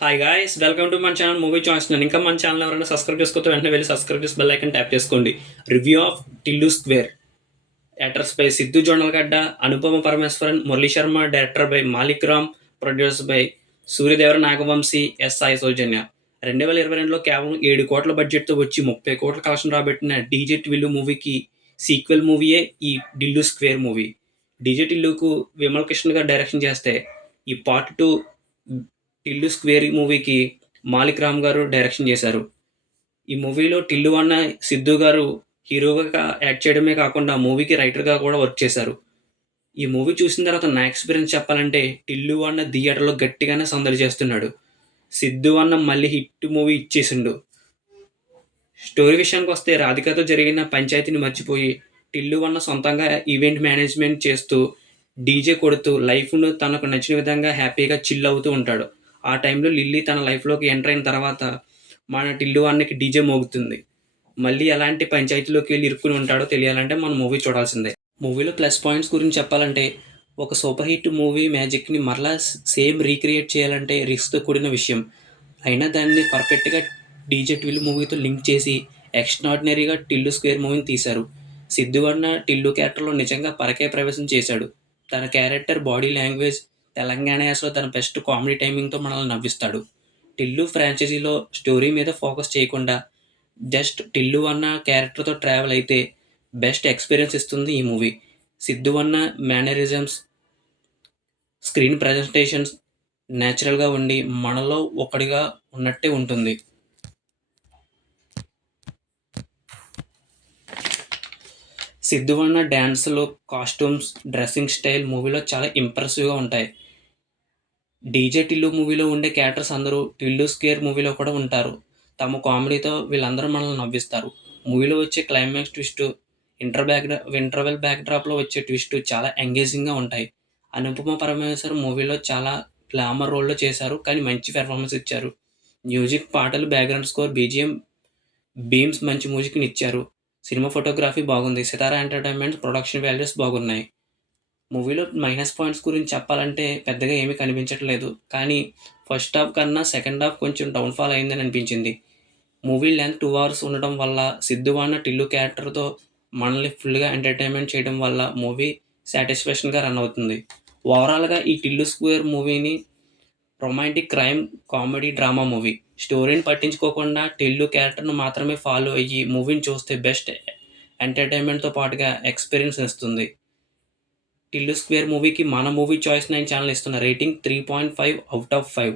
Hi guys, welcome to మన channel movie choice. నేను ఇంకా మన ఛానల్ ఎవరైనా సబ్స్క్రైబ్ చేసుకోతే వెంటనే వెళ్ళి సబ్స్క్రైబ్ చేసి బెల్ ఐకన్ ట్యాప్ చేసుకోండి. Review of Tillu Square. Actors by Siddhu Jonnalagadda, Anupama Parameswaran, Murali Sharma, director by Malik Ram, producer by Suryadevara Nagavamsi, S Sai Soujanya. 2022లో కేవలం 7 కోట్ల బడ్జెట్తో వచ్చి 30 కోట్ల కలెక్షన్ రాబట్టిన డీజే టిల్లు మూవీకి సీక్వెల్ మూవీయే ఈ టిల్లు స్క్వేర్ మూవీ. డీజే టిల్లుకు విమల్ కృష్ణ గారు డైరెక్షన్ చేస్తే, ఈ పార్ట్ 2 టిల్లు స్క్వేర్ మూవీకి మాలిక్ రామ్ గారు డైరెక్షన్ చేశారు. ఈ మూవీలో టిల్లు అన్న సిద్ధు గారు హీరోగా యాక్ట్ చేయడమే కాకుండా మూవీకి రైటర్గా కూడా వర్క్ చేశారు. ఈ మూవీ చూసిన తర్వాత నా ఎక్స్పీరియన్స్ చెప్పాలంటే, టిల్లు అన్న థియేటర్లో గట్టిగానే సందడి చేస్తున్నాడు. సిద్ధు అన్న మళ్ళీ హిట్ మూవీ ఇచ్చేసిండు. స్టోరీ విషయానికి వస్తే, రాధికతో జరిగిన పంచాయతీని మర్చిపోయి టిల్లు అన్న సొంతంగా ఈవెంట్ మేనేజ్మెంట్ చేస్తూ, డీజే కొడుతూ లైఫ్ను తనకు నచ్చిన విధంగా హ్యాపీగా చిల్ అవుతూ ఉంటాడు. ఆ టైంలో లిల్లీ తన లైఫ్లోకి ఎంటర్ అయిన తర్వాత మన టిల్లు అన్నకి డీజే మోగుతుంది. మళ్ళీ ఎలాంటి పంచాయతీలోకి వెళ్ళి ఇరుక్కుని ఉంటాడో తెలియాలంటే మనం మూవీ చూడాల్సిందే. మూవీలో ప్లస్ పాయింట్స్ గురించి చెప్పాలంటే, ఒక సూపర్ హిట్ మూవీ మ్యాజిక్ని మరలా సేమ్ రీక్రియేట్ చేయాలంటే రిస్క్తో కూడిన విషయం. అయినా దాన్ని పర్ఫెక్ట్గా డీజే టిల్లు మూవీతో లింక్ చేసి ఎక్స్ట్రాడినరీగా టిల్లు స్క్వేర్ మూవీని తీశారు. సిద్ధు అన్న టిల్లు క్యారెక్టర్లో నిజంగా పరకే ప్రవేశం చేశాడు. తన క్యారెక్టర్, బాడీ లాంగ్వేజ్, తెలంగాణ యాసలో తన బెస్ట్ కామెడీ టైమింగ్తో మనల్ని నవ్విస్తాడు. టిల్లు ఫ్రాంచైజీలో స్టోరీ మీద ఫోకస్ చేయకుండా జస్ట్ టిల్లు అన్న క్యారెక్టర్తో ట్రావెల్ అయితే బెస్ట్ ఎక్స్పీరియన్స్ ఇస్తుంది ఈ మూవీ. సిద్ధు అన్న మేనరిజమ్స్, స్క్రీన్ ప్రజెంటేషన్స్ న్యాచురల్గా ఉండి మనలో ఒకడిగా ఉన్నట్టే ఉంటుంది. సిద్ధు అన్న డ్యాన్స్లు, కాస్ట్యూమ్స్, డ్రెస్సింగ్ స్టైల్ మూవీలో చాలా ఇంప్రెసివ్గా ఉంటాయి. డీజే టిల్లు మూవీలో ఉండే క్యారెక్టర్స్ అందరూ టిల్లు స్క్వేర్ మూవీలో కూడా ఉంటారు. తమ కామెడీతో వీళ్ళందరూ మనల్ని నవ్విస్తారు. మూవీలో వచ్చే క్లైమాక్స్ ట్విస్ట్, ఇంటర్వెల్ బ్యాక్డ్రాప్లో వచ్చే ట్విస్ట్ చాలా ఎంగేజింగ్గా ఉంటాయి. అనుపమ పరమేశ్వర్ మూవీలో చాలా గ్లామర్ రోల్లో చేశారు, కానీ మంచి పెర్ఫార్మెన్స్ ఇచ్చారు. మ్యూజిక్, పాటలు, బ్యాక్గ్రౌండ్ స్కోర్, బీజిఎం, బీమ్స్ మంచి మ్యూజిక్ని ఇచ్చారు. సినిమా ఫోటోగ్రఫీ బాగుంది. సితారా ఎంటర్టైన్మెంట్ ప్రొడక్షన్ వాల్యూస్ బాగున్నాయి. మూవీలో మైనస్ పాయింట్స్ గురించి చెప్పాలంటే పెద్దగా ఏమీ కనిపించట్లేదు, కానీ ఫస్ట్ హాఫ్ కన్నా సెకండ్ హాఫ్ కొంచెం డౌన్ఫాల్ అయిందని అనిపించింది. మూవీ లెంత్ 2 hours ఉండడం వల్ల, సిద్ధు అన్న టిల్లు క్యారెక్టర్తో మనల్ని ఫుల్గా ఎంటర్టైన్మెంట్ చేయడం వల్ల మూవీ సాటిస్ఫాక్షన్గా రన్ అవుతుంది. ఓవరాల్గా ఈ టిల్లు స్క్వేర్ మూవీని romantic crime comedy drama movie. స్టోరీని పట్టించుకోకుండా టిల్లు క్యారెక్టర్ను మాత్రమే ఫాలో అయ్యి మూవీని చూస్తే బెస్ట్ ఎంటర్టైన్మెంట్తో పాటుగా ఎక్స్పీరియన్స్ ఇస్తుంది. టిల్లు స్క్వేర్ మూవీకి మన మూవీ చాయిస్ 9 ఛానల్ ఇస్తున్న rating 3.5/5.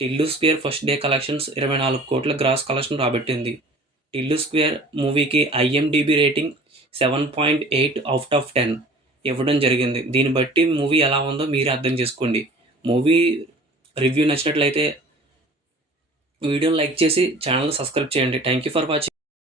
Tillu square first day collections 24 కోట్ల గ్రాస్ కలెక్షన్ రాబట్టింది. టిల్లు స్క్వేర్ మూవీకి ఐఎండిబి రేటింగ్ 7.8/10 ఇవ్వడం జరిగింది. దీన్ని బట్టి మూవీ ఎలా ఉందో మీరే అర్థం చేసుకోండి. మూవీ రివ్యూ నచ్చినట్లయితే వీడియోని లైక్ చేసి ఛానల్ సబ్స్క్రైబ్ చేయండి. Thank you for watching.